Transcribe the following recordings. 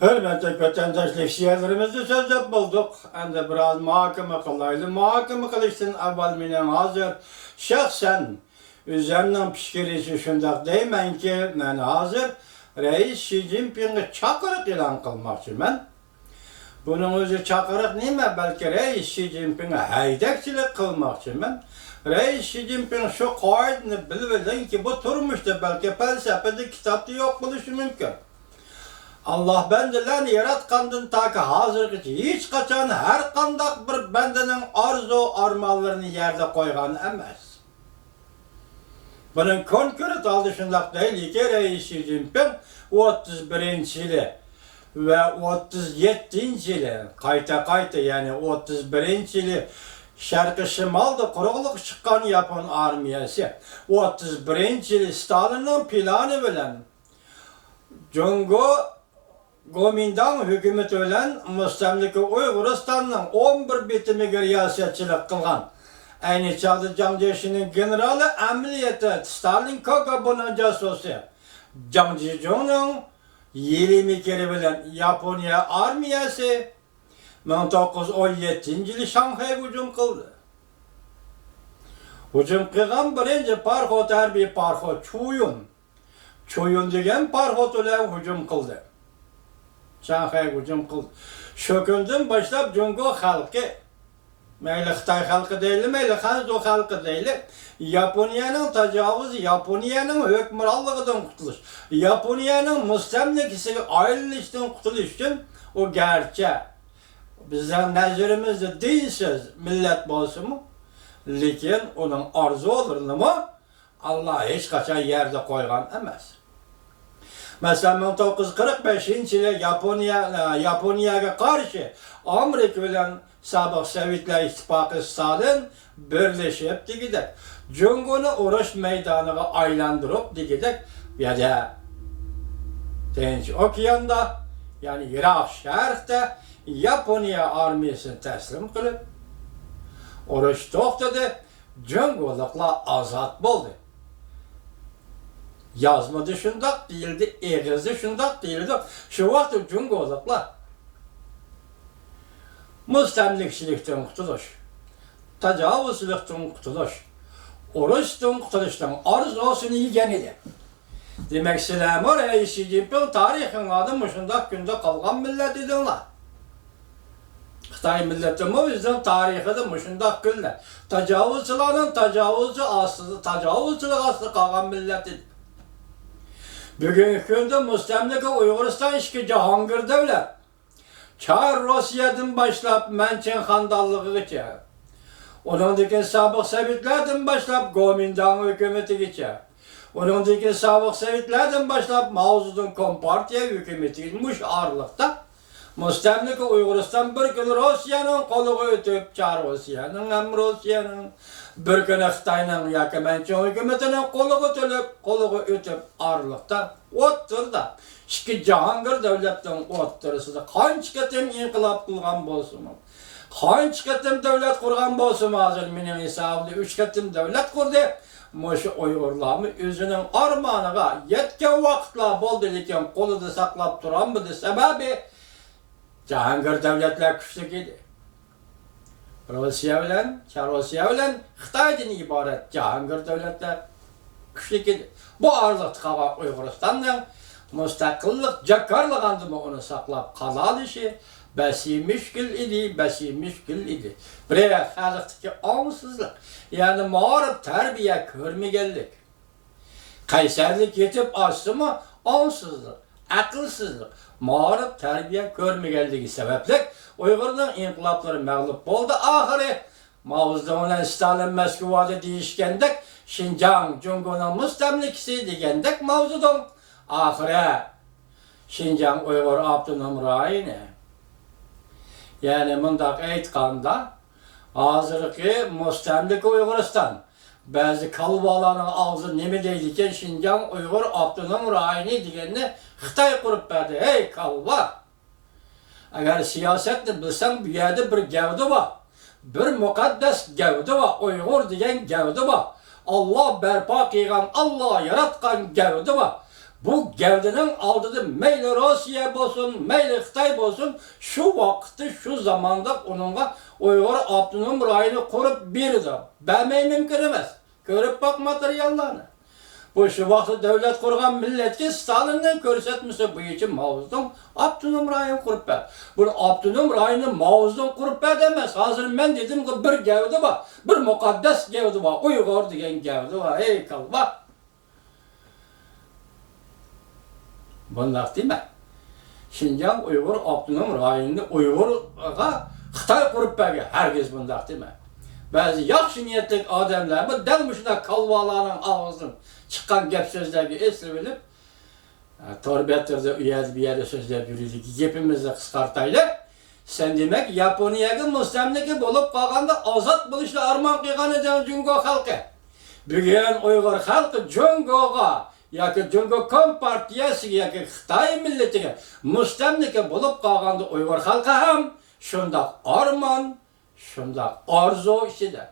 Hürmetli vatandaşlık şiirlerimizi sözlep bulduk. Endi biraz muhakeme kılaylı. Muhakeme kılıştın evvel minen hazır. Şahsen üzerinden pişkirisi şundak deymen ki ben hazır Reis Xi Jinping'i çakırık ilan kılmakçı ben. Bunun özü çakırık neyme? Belki Reis Xi Jinping'e haydakçılık kılmakçı ben. Reis Xi Jinping şu kaidini bilmeden ki bu turmuşta belki felsefede kitapta yok buluşu mümkün. Allah bendilerini yaratkandan ta ki hazırgıcı hiç kaçan her kandak bir bendenin arzu armallarını yerde koygan emez. Bunun konkret alışındak değil ki Reis Xi Jinping 31. yılı ve 37. yılı kayta yani 31. yılı Şarkı Şimal'da kuruluk çıkan Japon armiyası 31. yılı Stalin'in planı bilen Jungo Gomindan hükümeti ölen müstemliki Uyguristan'ın 11 bitimiga riyasetçilik kılgan. Aynı çağda Jiang Zemin'in generali ameliyatı Stalin KGB'nin casusu. Jiang Zemin'in 20 kere bilen Japonya armiyası 1917 yılı Şanghay'a hücum kıldı. Hücum kılgan birinci parxot harbiy parxot Chuyun degen parxot ölen hücum kıldı. Şanghay'a hücum kıldı. Şu günden başlap Jungo halkı, meyli Xitay halkı değil, meyli Hanzhou halkı değil, Japonya'nın tecavüzü, Japonya'nın hükümranlığından kurtuluş, Japonya'nın müstemlekesi ayrılıştan kurtuluş için o gerçek. Bizden nezerimizde dinsiz millet bolsun mu? Lekin onun arzu olurunu mu? Allah hiç kaçan yerde koygan emez. Mesela 1945 yılı Japonya'ya karşı Amerika ile sabık Sovyetler İttifakı Stalin birleşip digidek. Jungo'nu uruş meydanına aylandırıp digidek ya da Tinç Okyan'da yani Irak şerhte Japonya armiyasını teslim kılıp uruş toxtadı, Jungo'luklar azat buldu. Yazmada şundak değildi, eğizde şundak değildi. Şu vakti Jungo'luklar müstemlikçilikten kurtuluş, tecavüzlükten kurtuluş, oruçtan kurtuluştan arzusunu yiyen idi. Demek Selamı Reis Xi Jinping tarihin adı şundak günde kalgan millet idi onlar. Xitay milleti o yüzden tarihi de şundak günler. Tecavüzçülerin tecavüzcü aslı, tecavüzcülük aslı kalgan millet idi. Bugünkü günde müstemlike Uyguristan işki Cahangir devlet. Çar Rusya'dan başlap Mençen Handallığı geçer. Onundaki sabık Sovyetlerden başlap Gomindan hükümeti geçer. Onundaki sabık Sovyetlerden başlap Mao Zedong Kompartiya hükümeti geçmiş ağırlıkta. Müstemlike Uyguristan bir gün Rusya'nın kolu ötüp, Çar Rusya'nın hem Rusya'nın bir gün Xitay'nın yakı Mençen hükümetinin kolu ötüp ağırlıkta oturdu. İki Cahangir devletten oturusida qancha qatim inqilab qilgan bo'lsin-mi? Qancha qatim davlat qurgan bo'lsin-mi? Hozir mening hisobimda 3 qatim davlat qurdi. Mo'shu Uyg'urlarni o'zining armoniga yetgan vaqtlar bo'ldi, lekin qo'lida saqlab turamidi sababi Cahangir davlatlar kuchli edi. Rossiya bilan, Chorosiya bilan Xitoydan iborat Cahangir davlatlar kuchli edi. Bu araliqda qolgan Uyg'uristonning müstakillik jakarlığandı mı onu saklap kalalışı besi müşkül idi. Buraya halıktaki ansızlık yani mağarıp terbiye görmegellik. Kayserlik yetip açtı mı ansızlık, akılsızlık, mağarıp terbiye görmegelliği sebeplik Uygur'un inkılapları mağlup oldu. Ahire Mao Zedong'la Stalin Moskva'da değişkendik, Şinjan Jungo'nun müstemlikisi degendik Mao Zedong. Ahire Şinjan Uygur Abdunum Rayini. Yani mındak aytkanda hazırki müstemlik Uyguristan bazı kalbalarının ağzı nemi deydiken Şinjan Uygur Abdunum Rayini degenini Xitay kurup verdi. Hey kalba! Eğer siyasetini bilsen bir yerde bir gavdi var. Bir mukaddes gavdi var. Uygur degen gavdi var. Allah berpa kıygan, Allah yaratkan gavdi var. bu gavdinin aldığı meyli Rusya olsun, meyli Xitay olsun, şu vakitte, şu zamanda onunla Uygur Abdunum rayını kurup birdi. Bəməy mümkün emas. Görüp bak materyallarını. Bu şu vaxtı devlet kurgan milletki Stalin'den körsetmişse bu için Mauzdun Abdunum rayını kurup bər. Bunu Abdunum rayını Mauzdun kurup bər demez. Hazır ben dedim ki bir gavdi var, bir mukaddes gavdi var, Uygur degen gavdi var, heykal var. Bunlar değil mi? Şinjan Uygur Abdunum rayını Uygur'a Xitay kurup bərge. Herkes bunlar değil mi? Bazı yaxşı niyetlik adamlar bu delmişler kalvaların ağzından çıkan gep sözlergi esir bilip torbettirde üyedi bir yerde sözler yürüdük. Hepimizi kıskartayla sen demek Japonya'ya müstemleke bulup kalganda azat buluşla arman kıygan eden Cungo halkı. Bugün Uygur halkı Cungo'ga yaki Cungo Kompartiyası yaki Xitay milletine müstemleke bulup kalganda Uygur halkı hem şundak arman şunda arzu işide.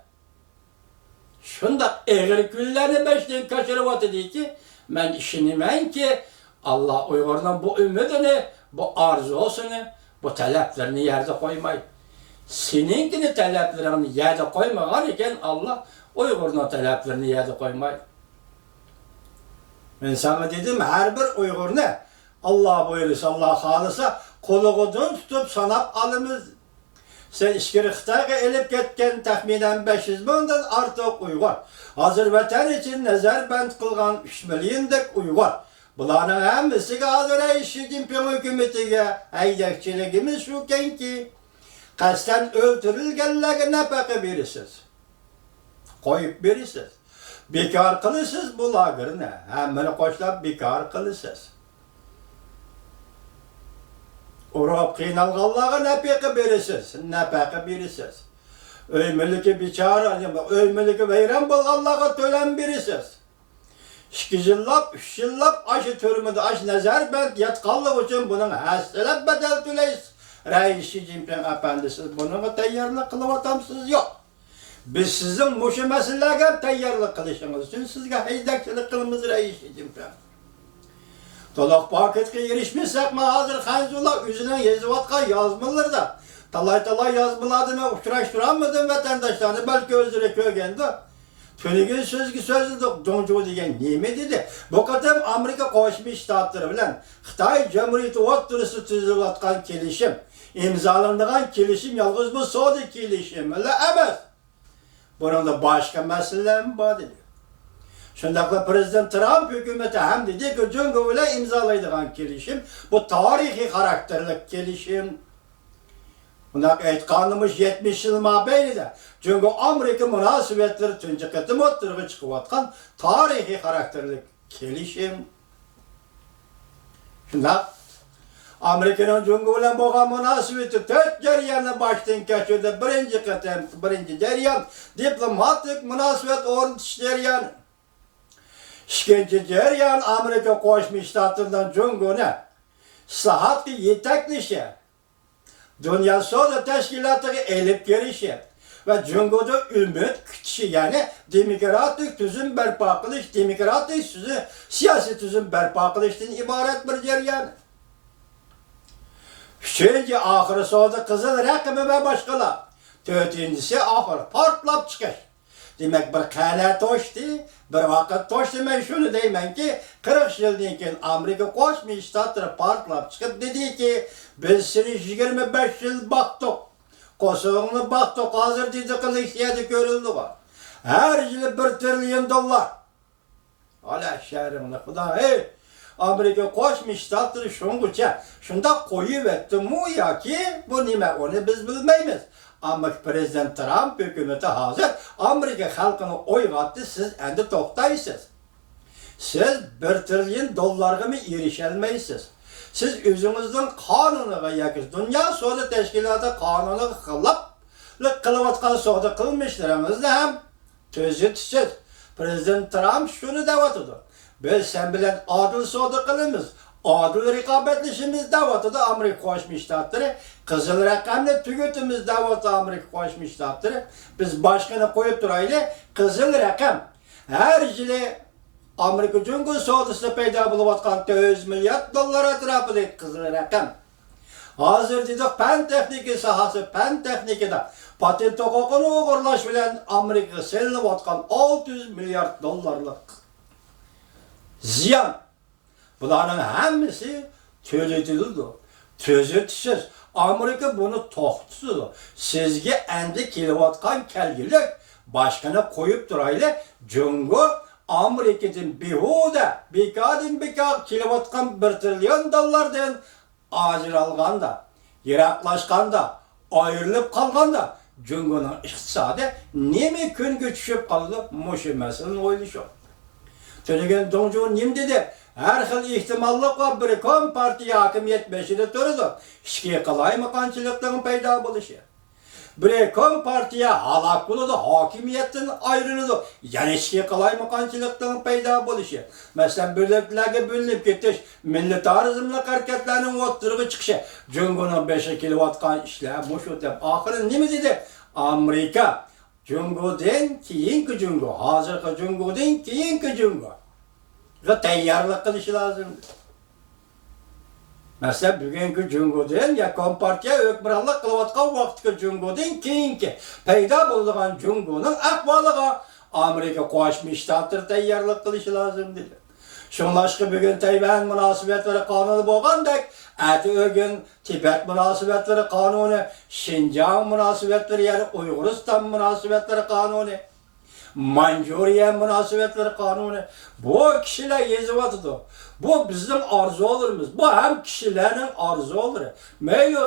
Şunda eğer günlerini beşten kaçırıp atı ki ben işinimem ki Allah Uygur'dan bu ümidini, bu arzusunu, bu taleplerini yerde koymayı. Seninkini taleplerini yerde koymayan iken Allah Uygur'un taleplerini yerde koymayı. Ben sana dedim her bir Uygur ne? Allah buyurursa, Allah halısa koluğudun tutup sanap alımız. Sen işkiri Xitay'a elip ketken tahminen 500 bin'den artık Uygur. Hazır vatan için nezarband kılgan 3 milyondak Uygur. Bularning hammasiga hazır Xi Jinping hükümetiga haydakchiligimiz shuken ki qasddan o'ltirilganlarga nafaqa berasiz. Qo'yib berasiz. Bekor qilasiz bu lagerni. Hammani qo'shlab bekor qilasiz. Urab qiynalganlarga nafaqa berasiz. Nafaqa berasiz. Öy miliki bichara, öy miliki vayron bo'lganlarga to'lam berasiz. 2 yillab, 3 yillab aşı türmüde aşı nezarband yatqanlık için bunun hasselab bedel töleyiz. Reis Xi Jinping efendisi bunun tayyorlik qılıp atamsız yok. Biz sizin muşu meselelerine tayyorlik qilishimiz için sizge haydakchilik qilamiz Reis Xi Jinping. To'liq paketga erishmasak ma hozir Hanzula o'zining yozayotgan yozmalarida talay yozmalarni uchrashtiramidim vatandoshlarni balki o'zlari ko'rganda. Tönegin sözlü doncu degan neme dedi? Bu kadar Amerika Qo'shma Shtatlari bilan Xitoy Cumhuriyati o'rtasida tuzilayotgan kelishim, imzolangan kelishim yolg'iz bu savdo kelishimi emas. Buningda boshqa masalalar bor dedi. Shundaqla Prezident Trump hukumati ham dedi ki Jungo bilan imzolaydigan kelishim bu tarixiy xarakterli kelishim. Bunaq aytganimiz 70 yıl mabeynida Jungo Amerika münasebetleri tunji qatim o'ttirg'i chiqayotgan tarixiy xarakterli kelishim. Shundaq Amerikaning Jungo bilan bo'lgan munosabati 4 jarayonni boshdan kechirdi. Birinchi jarayon diplomatik munosabat o'rnatish jarayoni. Ikkinchi jarayon Amerika Qo'shma Shtatlaridan Jungoni islohotga yetaklashi. Dünya Savdo Teşkilatı'na elip gelişi ve Jungo'da ümit kutuşu yani demokratik tüzüm berpa kılış, demokratik siyasi tüzüm berpa kılıştan ibaret bir jarayan. Üçüncü ahırı savdo kızıl rakımı ve başkalar. Dördüncüsü ahır partlap çıkış. Demek bir kale toştu, bir vakit toştu. Ben şunu deyim ki 40 yıldan keyin Amerika Qo'shma Shtatlari partlap çıkıp dedi ki biz seni 25 yıl baktık. Kosovo'nu baktık. Hazır dedi kılıçyada görüldü var. Her yıl $1 trilyon. Ala şehrimini kuda hey. Amerika Qo'shma Shtatlari şungucha şunda koyuverdi mu ya ki bu nime onu biz bilmeymiz. Ama Prezident Trump hükümeti hazır Amerika halkını oyg'otdi, siz endi to'xtaysiz. Siz $1 trilyon mı erişelmeysiz. Siz özünüzün kanunuga yoki Dünya Savdo Teşkilatı kanunuga xiloflik qilayotgan savdo qilmishlaringizni ham tuzitisiz. Prezident Trump shuni deyotdi. Biz sen bilan adil savdo qilamiz. Adil raqobatlashimiz deyotdi Amerika Qo'shma Shtatlari. Qizil raqamni tugatimiz deyotdi Amerika Qo'shma Shtatlari. Biz boshqani qo'yib turaylik. Qizil raqam har yili Amerika Cumhur savdosida paydo bo'layotgan 400 milliard dollar atrofidagi qizil raqam. Hozir dedik fan texnika sohasi, fan texnikada patent huquqini o'g'irlash bilan Amerikaga selinayotgan 600 milliard dollarlik ziyon. Bularning hammasi to'latildi. Tözütüsüz. Amerika bunu to'xtatdi. Sizga endi kelayotgan kelgilik boshqani qo'yib turayli. Jungo Amerikadan behuda, bekor kelayotgan 1 trillion dollardan ajralganda, yiroqlashganda, ayrilib qolganda Jungoning iqtisodi nima kunga tushib qoldi? Mushu masalani o'ylash. Tönegen Dongju nim dedi? Her xil ihtimallik var. Bir kompartiya hakimiyet beşide durdu. İşki qalaymakançılıktan payda buluşu. Bir kompartiya halak buludu, hakimiyetten ayrılıdı. Yani işki qalaymakançılıktan payda buluşu. Mesela bölüklerge bölünüp getiş, milletarizmlik hareketlerinin oturuğu çıkışı. Jungo'nun 5 kilovatkan işler boş ötep. Ahırın ne mi dedi? Amerika, Jungo'dan keyinki Jungo, hazırki Jungo'dan keyinki Jungo. Tayyorlik qilishi lozim. Mesela bugungi Jungo'dan ya kompartiya hukmronlik qilayotgan vaqtga Jungo'dan keyingi paydo bo'lgan Jungo'ning ahvoliga Amerika Qo'shma Shtatlar tayyorlik qilishi lozim dedi. Şunlaşkı bugün Tayvan münasebetleri kanunu bo'lgandek, ati o'gin Tibet münasebetleri kanunu, Şinjan münasebetleri yani Uyg'uriston münasebetleri kanunu, Manjuriya münasebetleri kanunu. Bu kişiler yazıvatıdı. Bu bizim arzu olurumuz. Bu hem kişilerin arzu olur. Meyli